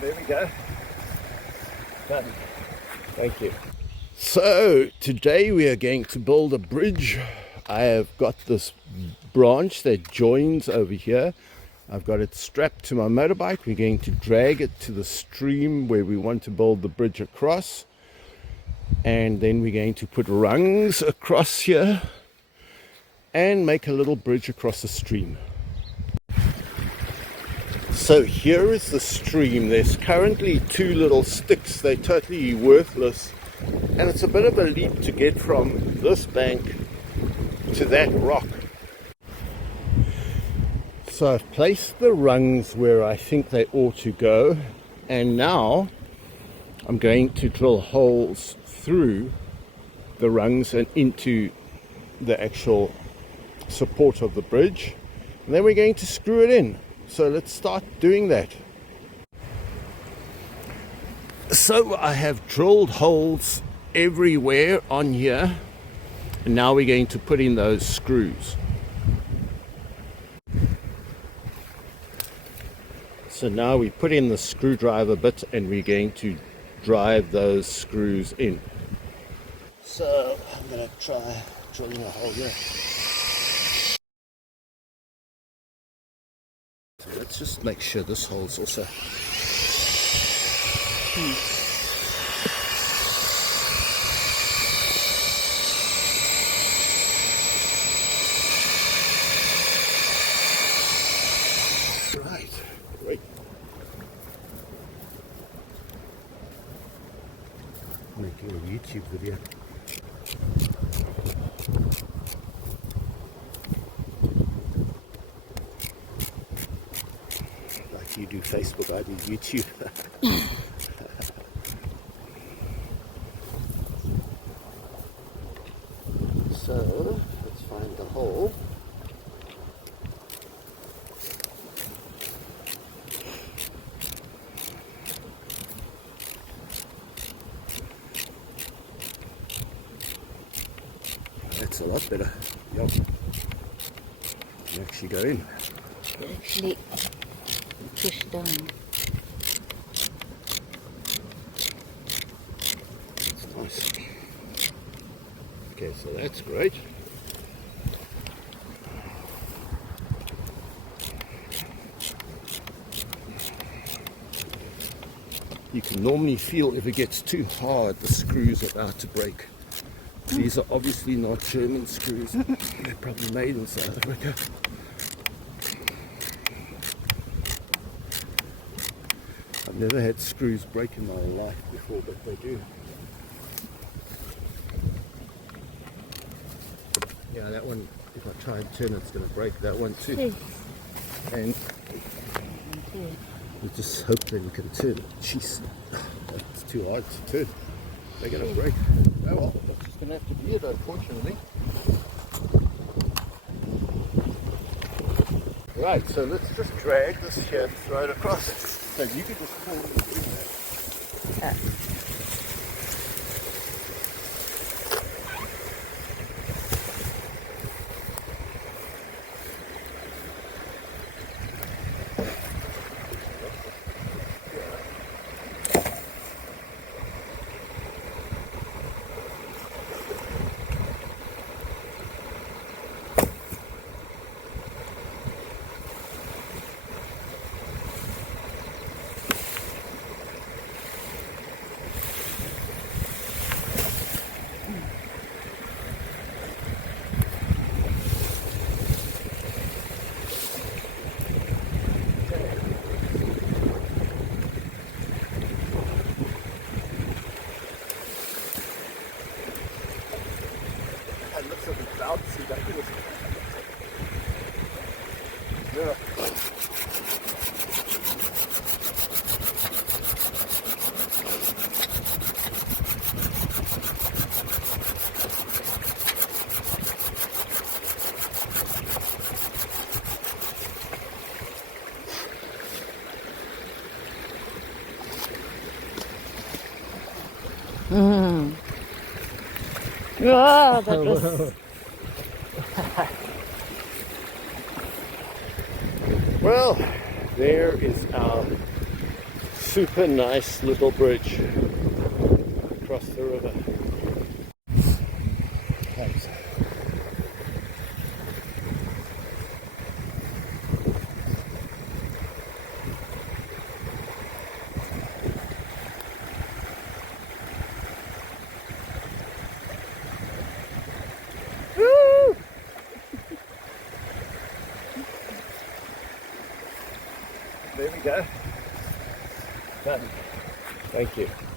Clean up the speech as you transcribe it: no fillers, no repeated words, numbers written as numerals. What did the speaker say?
There we go. Done. Thank you. So today we are going to build a bridge. I have got this branch that joins over here. I've got it strapped to my motorbike. We're going to drag it to the stream where we want to build the bridge across. And then we're going to put rungs across here and make a little bridge across the stream. So here is the stream. There's currently two little sticks. They're totally worthless. And it's a bit of a leap to get from this bank to that rock. So I've placed the rungs where I think they ought to go. And now I'm going to drill holes through the rungs and into the actual support of the bridge. And then we're going to screw it in. So let's start doing that. So I have drilled holes everywhere on here, and now we're going to put in those screws. So now we put in the screwdriver bit and we're going to drive those screws in. So I'm going to try drilling a hole here. So let's just make sure this hole's also right, great. Making a YouTube video. Like you do Facebook, I do YouTube. So let's find the hole. That's a lot better. Yup. You actually go in. Actually push down. That's nice. Okay, so that's great. You can normally feel if it gets too hard, the screws are about to break. These are obviously not German screws. They're probably made in South Africa. I've never had screws break in my life before, but they do. Yeah, that one, if I try and turn it's going to break. That one too. And we just hope that we can turn it. Jeez, that's too hard to turn. They're going to break. Oh well, that's just going to have to be it, unfortunately. Right, so let's just drag this here and throw it across. So you could just pull and do that. It looks like it's bouncy, but I think it's... Yeah. Oh, that was... Well, there is our super nice little bridge across the river. Thanks. Woo! There we go. Done. Thank you.